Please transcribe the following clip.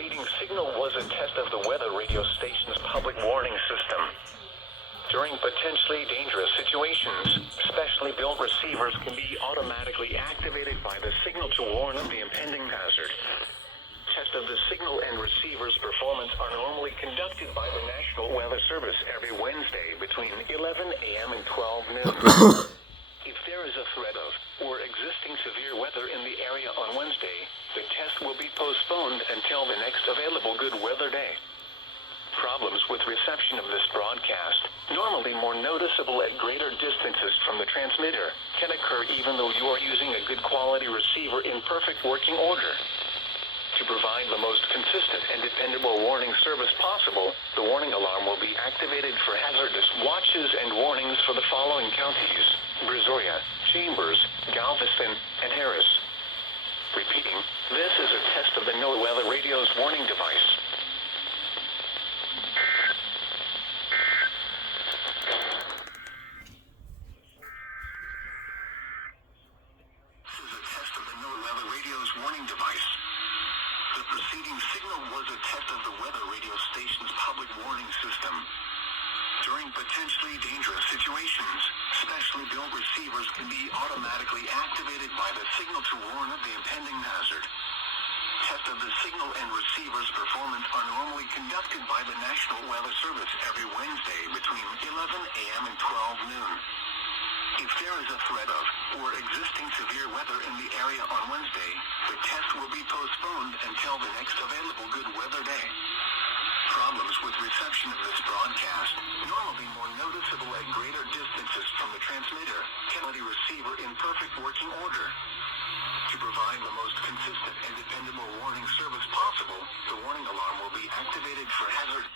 preceding signal was a test of the weather radio station's public warning system. During potentially dangerous situations, specially built receivers can be automatically activated by the signal to warn of the impending hazard. Tests of the signal and receiver's performance are normally conducted by the National Weather Service every Wednesday between 11 a.m. and 12 noon. If there is a threat of or existing severe weather in the area on Wednesday, the test will be postponed until the next available good weather day. Problems with reception of this broadcast, normally more noticeable at greater distances from the transmitter, can occur even though you are using a good quality receiver in perfect working order. To provide the most consistent and dependable warning service possible, the warning alarm will be activated for hazardous watches and warnings for the following counties: Brazoria, Chambers, Galveston, and Harris. Repeating, this is a test of the NOAA Weather Radio's warning device. This is a test of the NOAA Weather Radio's warning device. The preceding signal was a test of the weather radio station's public warning system. During potentially dangerous situations, specially built receivers can be automatically activated by the signal to warn of the impending hazard. Tests of the signal and receiver's performance are normally conducted by the National Weather Service every Wednesday between 11 a.m. and 12 noon. If there is a threat of or existing severe weather in the area on Wednesday, the test will be postponed until the next available good weather day. Problems with reception of this broadcast, normally more noticeable at greater distances from the transmitter, can let a receiver in perfect working order. To provide the most consistent and dependable warning service possible, the warning alarm will be activated for hazard